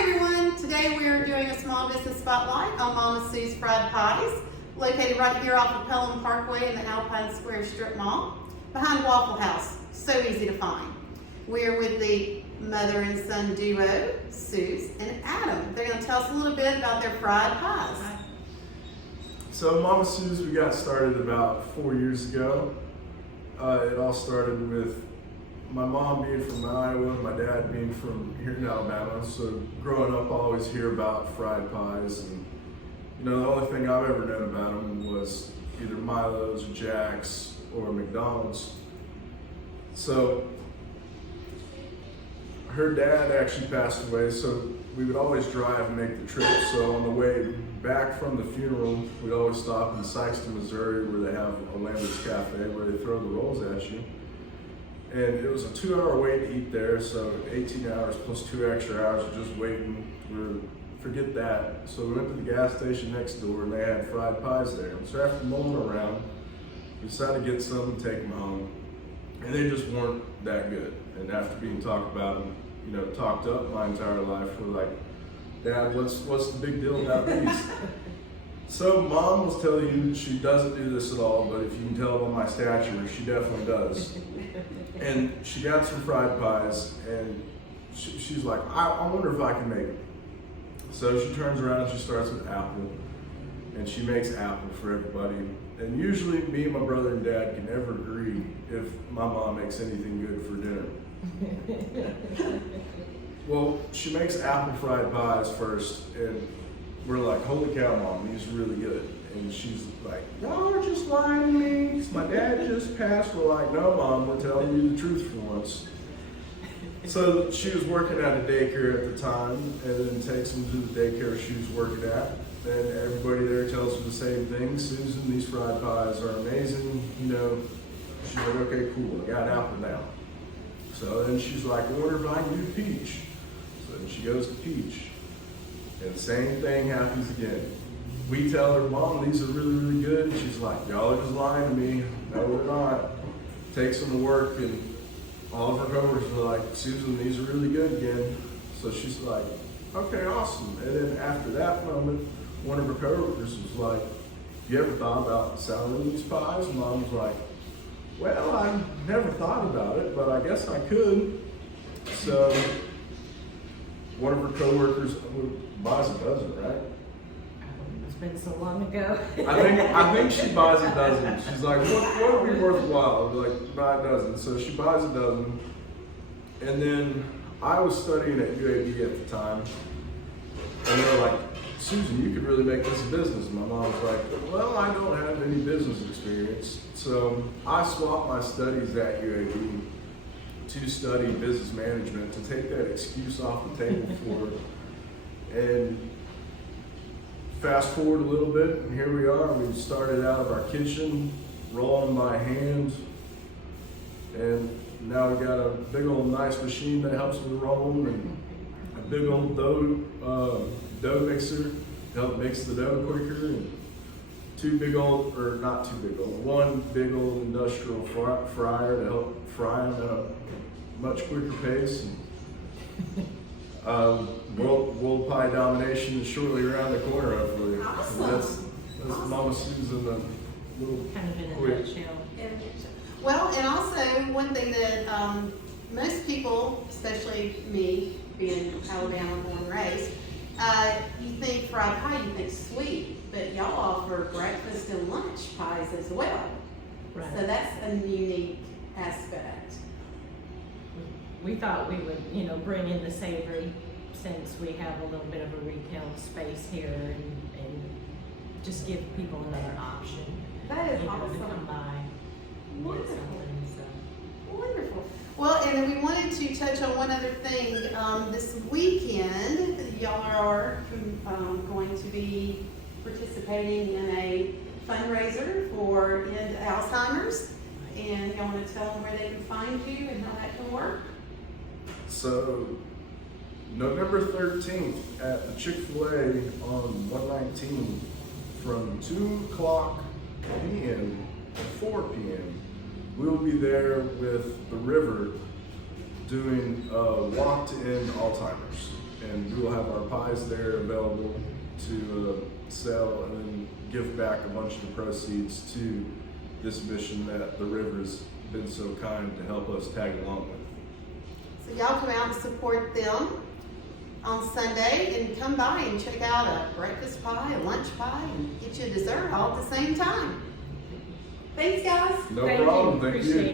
everyone. Today we are doing a small business spotlight on Mama Sue's Fried Pies, located right here off of Pelham Parkway in the Alpine Square Strip Mall, behind Waffle House. So easy to find. We are with the mother and son duo, Suze and Adam. They're going to tell us a little bit about their fried pies. So Mama Sue's, we got started about 4 years ago. It all started with my mom being from Iowa, my dad being from here in Alabama. So growing up, I always hear about fried pies, and the only thing I've ever known about them was either Milo's or Jack's or McDonald's. So her dad actually passed away, so we would always drive and make the trip. So on the way back from the funeral, we'd always stop in Sikeston, Missouri, where they have a Lambert's Cafe where they throw the rolls at you. And it was a 2-hour wait to eat there, so 18 hours plus 2 extra hours of just waiting. Forget that. So we went to the gas station next door and they had fried pies there. So after mulling around, we decided to get some and take them home. And they just weren't that good. And after being talked about and talked up my entire life, we're like, Dad, what's the big deal about these? So Mom was telling you she doesn't do this at all, but if you can tell by my stature, she definitely does. And she got some fried pies, and she's like, I wonder if I can make it. So she turns around and she starts with apple, and she makes apple for everybody. And usually me and my brother and dad can never agree if my mom makes anything good for dinner. Well, she makes apple fried pies first, and we're like, holy cow, Mom, these are really good. And she's like, y'all are just lying to me. My dad just passed. We're like, no, Mom, we're telling you the truth for once. So she was working at a daycare at the time, and then takes them to the daycare she was working at. And everybody there tells her the same thing. Susan, these fried pies are amazing. She's like, okay, cool, I got apple now. So then she's like, I wonder if I can do peach. So then she goes to peach. And the same thing happens again. We tell her, Mom, these are really, really good. And she's like, y'all are just lying to me. No, we're not. Takes them to work, and all of her coworkers are like, Susan, these are really good again. So she's like, okay, awesome. And then after that moment, one of her coworkers was like, you ever thought about selling these pies? And Mom was like, well, I never thought about it, but I guess I could. So one of her coworkers buys a dozen, right? It's been so long ago. I think she buys a dozen. She's like, what would be worthwhile? Like, buy a dozen. So she buys a dozen. And then I was studying at UAB at the time. And they were like, Susan, you could really make this a business. And my mom was like, well, I don't have any business experience. So I swapped my studies at UAB to study business management, to take that excuse off the table for her. And fast forward a little bit, and here we are. We started out of our kitchen, rolling by hand, and now we got a big old nice machine that helps with rolling, and a big old dough mixer to help mix the dough quicker, and one big old industrial fryer to help fry them at a much quicker pace. World Pie domination is shortly around the corner, hopefully. Awesome. That's Mama Susan, a little Kind of in a quick. nutshell. Well, and also one thing that most people, especially me, being Alabama born and raised, you think fried pie, you think sweet, but y'all offer breakfast and lunch pies as well. Right. So that's a unique aspect. We thought we would, bring in the savory, since we have a little bit of a retail space here, and just give people another option. That is to awesome. come by and get Wonderful. something. So. Wonderful. Well, and then we wanted to touch on one other thing. This weekend, y'all are going to be participating in a fundraiser for End Alzheimer's. And y'all want to tell them where they can find you and how that can work? So, November 13th at the Chick-fil-A on 119 from 2 o'clock p.m. to 4 p.m. We will be there with the River doing a walk to end Alzheimer's. and we will have our pies there available to sell and then give back a bunch of the proceeds to this mission that the River's been so kind to help us tag along with. So y'all come out and support them on Sunday and come by and check out a breakfast pie, a lunch pie, and get you a dessert all at the same time. Thanks, guys. No Thank you. problem, thank Appreciate you. it.